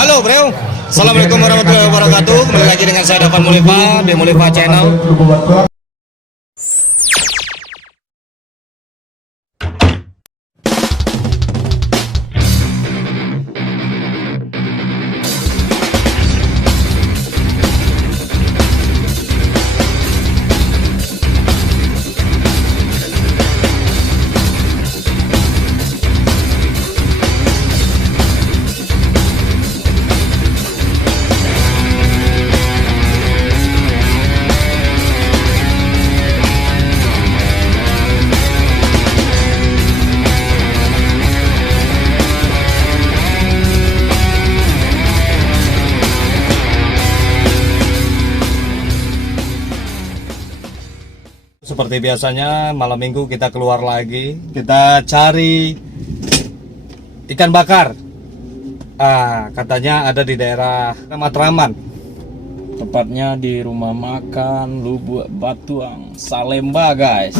Halo bro, Assalamualaikum warahmatullahi wabarakatuh. Kembali lagi dengan saya Davan Mulifa di Mulifa Channel. Seperti biasanya malam minggu kita keluar lagi, kita cari ikan bakar. Katanya ada di daerah Matraman, tepatnya di rumah makan Lubuk Batuang, Salemba guys.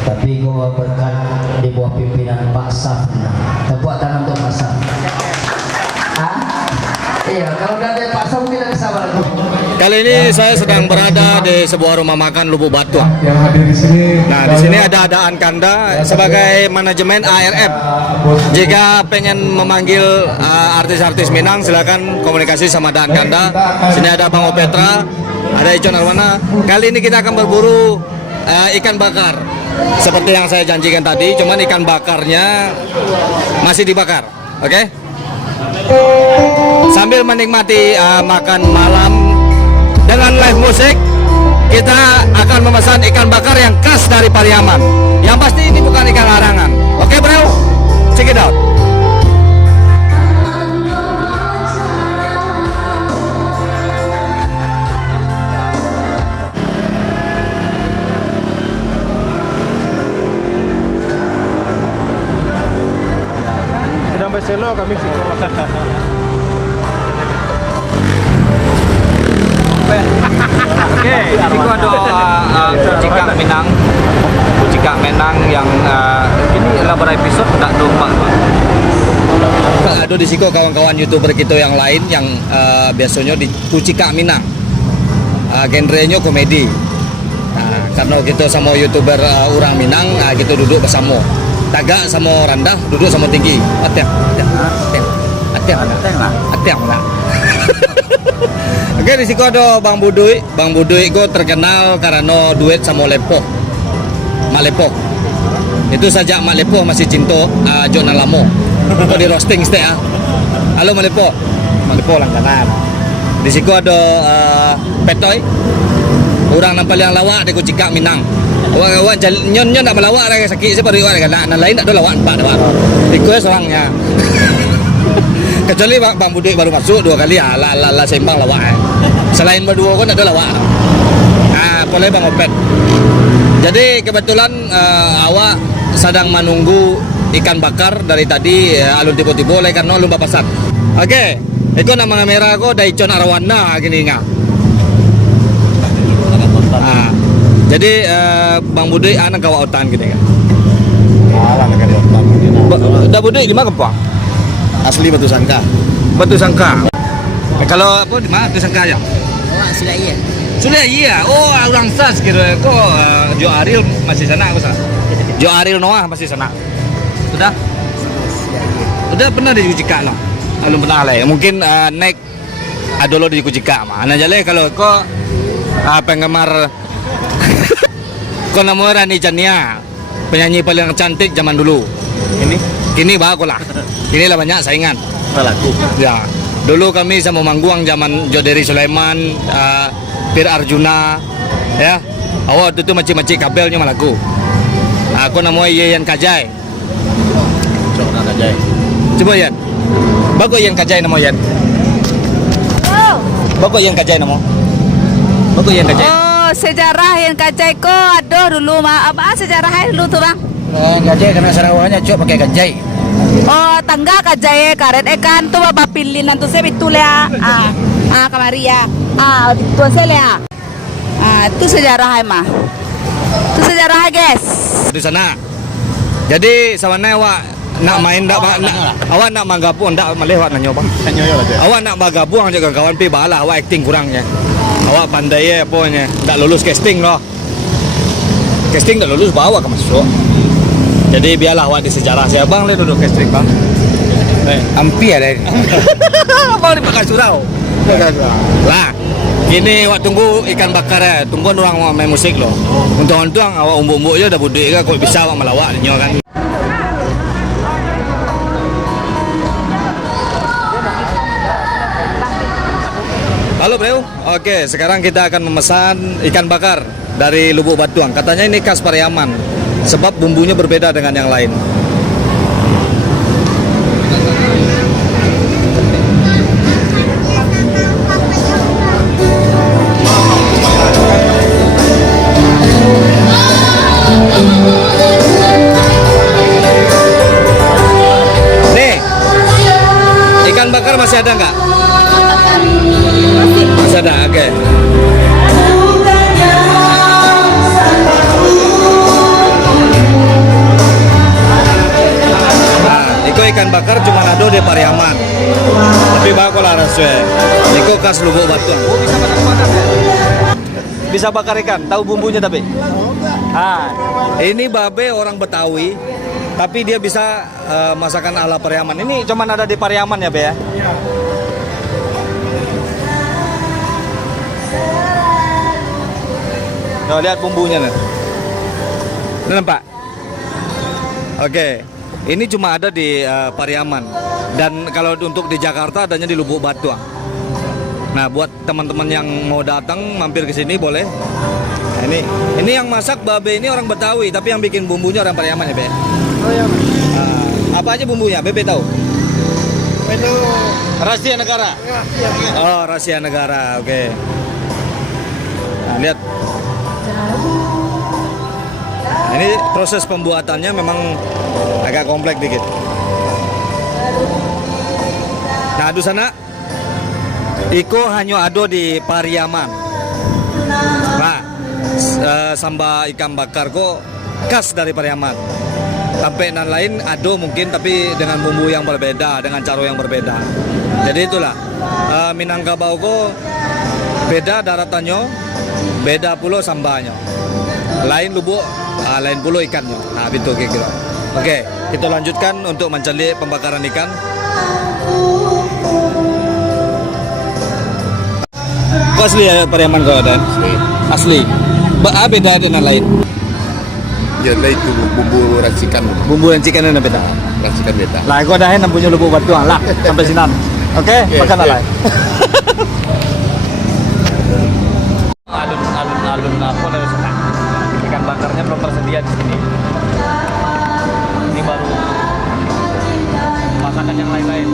Tapi gua berkat di bawah pimpinan Pak Safna. Tepuk tangan untuk Pak Saf. Iya, kalau udah ada Pak Saf kita sabar. Kali ini saya sedang berada di sebuah rumah makan Lubuk Batuang. Yang hadir di sini. Nah, di sini ada Daan Kanda sebagai manajemen ARF. Jika pengen memanggil artis-artis Minang, silakan komunikasi sama Daan Kanda. Sini ada Bang Opetra, ada Icon Arwana. Kali ini kita akan berburu ikan bakar. Seperti yang saya janjikan tadi, cuman ikan bakarnya masih dibakar. Oke? Sambil menikmati makan malam dengan live musik, kita akan memesan ikan bakar yang khas dari Pariaman. Yang pasti ini bukan ikan larangan. Oke bro, check it out. Sedang berselo kami sih. Oke, ini gua ada kucika Minang. Kucika Minang yang ini adalah episode tidak domba. Ada di siko kawan-kawan YouTuber kita yang lain yang biasanya di kucika Minang. Genrenya komedi. Karena kita sama YouTuber orang Minang, kita duduk bersama. Tagak sama rendah, duduk sama tinggi. Atiang lah. Oke, di situ ada Bang Budui. Bang Budui itu terkenal karena duet sama Lepo. Mak Lepo. Itu saja Mak Lepo masih cinta Jona Lamo. Kau di roasting stay Halo Mak Lepo. Mak Lepo langganan. Di situ ada Petoy. Orang nampal yang lawak di Kucika Minang. Awak nyon nak melawak lagi sakit saya baru kan. Nan lain tak ada lawak empat dah. Ikut seorangnya. Kecuali Bang Budui baru masuk 2 kali la sembang lawak. Selain berdua kan ada lawak. Boleh Bang Opet. Jadi kebetulan awak sedang menunggu ikan bakar dari tadi alun tiba-tiba oleh karena alun bapasan. Oke, itu nama kamera aku Daicon Arwana gini nga. Jadi Bang Budui anak kawa otan gini kan. Alah nak ada otak. Dah Budui gimana kepang? Asli Batu Sangka. Batu Sangka. Kalau apa di mana Batu Sangka ya? Sudah iya. Oh, orang sas kira. Kok Jo Ariel masih sana aku sah. Jo Ariel Noah masih sana. Sudah? Udah pernah di Kucika no? Belum pernah lah ya. Mungkin naik adolo di Kucika mah. Nah jadi kalau kok penggemar kok namanya Rani Chania, penyanyi paling cantik zaman dulu. Kini bagus lah. Kini lah banyak saingan. Laku. Ya. Dulu kami sama manggung zaman Joderi Sulaiman, Pir Arjuna, ya. Awak itu macam-macam kabelnya malaku. Aku namanya Yeyan Kajai. Coba Kajai. Coba Yan. Bagus Yan Kajai nama Yan. Bagus yang kajai namo. Bagus yang kajai. Oh, sejarah yang kajai ko. Aduh dulu mah apa sejarahnya dulu tuh bang? Gajah karena Sarawaknya cok pakai gajah. Oh, tangga kajai karet ikan tuh bapak pilih nanti saya betul ya. Kamari ya. Itu saya ya. Itu sejarah mah. Itu sejarah guys. Di sana. Jadi sawana awak nak main awak nak magabung ndak melewat nanyo bang. Kanyo lah dia. Awak nak magabung aja dengan kawan pi balah awak acting kurangnya. Awak pandai ya pokoknya. Ndak lulus casting loh. Casting ndak lulus bawa ke masuk. Jadi biarlah awak di sejarah saya bang le duduk casting bang. Ampi ada. Bang di pakai surau. Lah. Kini awak tunggu ikan bakar ya. Tunggu orang mau main musik loh. Untung-untung awak umbuk-umbuk je dah budik ke kau bisa awak melawak nyo kan. Halo bro, oke sekarang kita akan memesan ikan bakar dari Lubuk Batuang. Katanya ini khas Pariaman, sebab bumbunya berbeda dengan yang lain. Nih, ikan bakar masih ada nggak? Masih ada, oke. Nah, itu ikan bakar cuma ada di Pariaman. Tapi bakal lah rasanya. Itu khas Lubuk Batuang. Bisa bakar ikan, tahu bumbunya tapi? Ini babe orang Betawi, tapi dia bisa masakan ala Pariaman. Ini cuma ada di Pariaman ya, Be ya? Nah, lihat bumbunya nih. Ini nampak? Oke. Ini cuma ada di Pariaman. Dan kalau untuk di Jakarta adanya di Lubuk Batuang. Nah, buat teman-teman yang mau datang mampir ke sini boleh. Nah, ini yang masak babe ini orang Betawi, tapi yang bikin bumbunya orang Pariaman ya, Be. Oh ya. Apa aja bumbunya? Bebe tahu? Itu Rahasia negara. Oh, rahasia negara. Oke. Nah, lihat. Nah, ini proses pembuatannya memang agak kompleks dikit. Nah, di sana iko hanya ada di Pariaman. Nah, samba ikan bakar kok khas dari Pariaman. Sampai dan lain ada mungkin tapi dengan bumbu yang berbeda, dengan cara yang berbeda. Jadi itulah Minangkabau kok beda daratannya, beda pulau sambanya. Lain lubuk, lain pulau ikannya. Nah, itu kayak gitu. Oke, kita lanjutkan untuk mencari pembakaran ikan. Kok asli ya Pariaman kau ada? Asli. Beda dengan lain. ya lah itu bumbu racikan. Bumbu racikan yang beda. Racikan beda. Lah, kau dah punya Lubuk Batuang lah sampai sini. Oke, makan lah. Alun-alun apa dari sana? Ikan bakarnya belum tersedia di sini. Ini baru masakan yang lain-lain.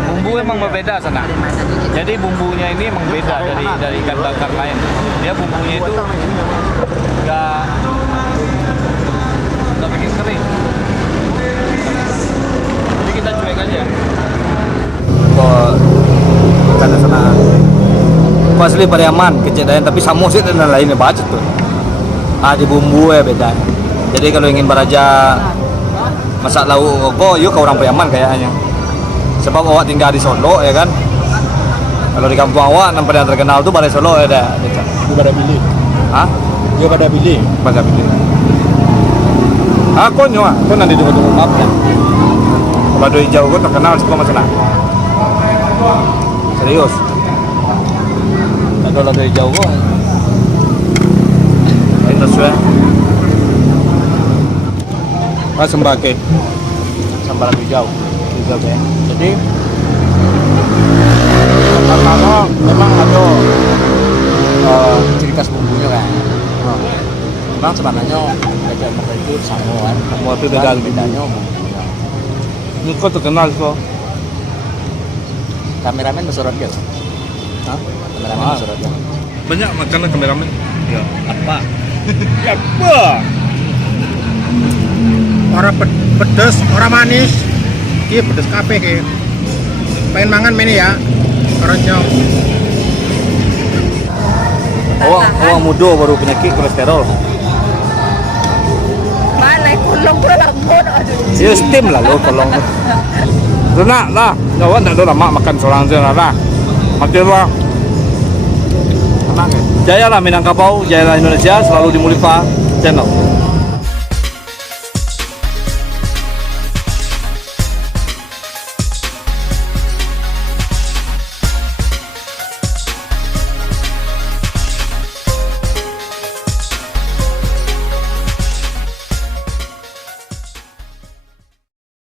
Bumbu emang berbeda sana. Jadi bumbunya ini emang beda dari ikan bakar lain. Dia bumbunya itu nggak bikin kering. Jadi kita cuek aja. Kok ikan sana asli Pariaman kejadian tapi samoset dan lainnya bacet tuh. Di bumbu ya beda. Jadi kalau ingin beraja masak lauk kok yuk ke orang Pariaman kayaknya. Sebab awak tinggal di Solo ya kan. Kalau di kampung awak nampak yang terkenal tuh Balai Solo ya dah. Di pada pilih. Hah? Dia pada pilih. Pada pilih. Aku nyoa, aku nanti tunggu mapnya. Kalau hijau aku terkenal sebelum masalah. Serius. Ada lado hijau kok. Itu sudah. Pas sembake. sambal hijau juga ya. Jadi kalau memang ada ciri khas bumbunya kan. Memang sebenarnya gajah meta itu sama kan. Semua itu Dan tinggal bedanya bumbunya. Ini kok terkenal kok. Kameramen bersorot dia. Hah? Kameramen Ah. bersorot dia. Banyak makanan kameramen. Ya. Apa? Apa? Orang pedes, orang manis. Iya pedes kabeh ki. Pengen mangan mene ya. Keroncong. Orang muda baru penyakit kolesterol. Mana kulong pura lambot aja. Ya steam lah lo tolong. Tenang lah, jawab tak ada lama makan seorang je lah. Makin lah. Tenang ya. Jaya lah Minangkabau, jaya lah Indonesia, selalu di Mulifa Channel.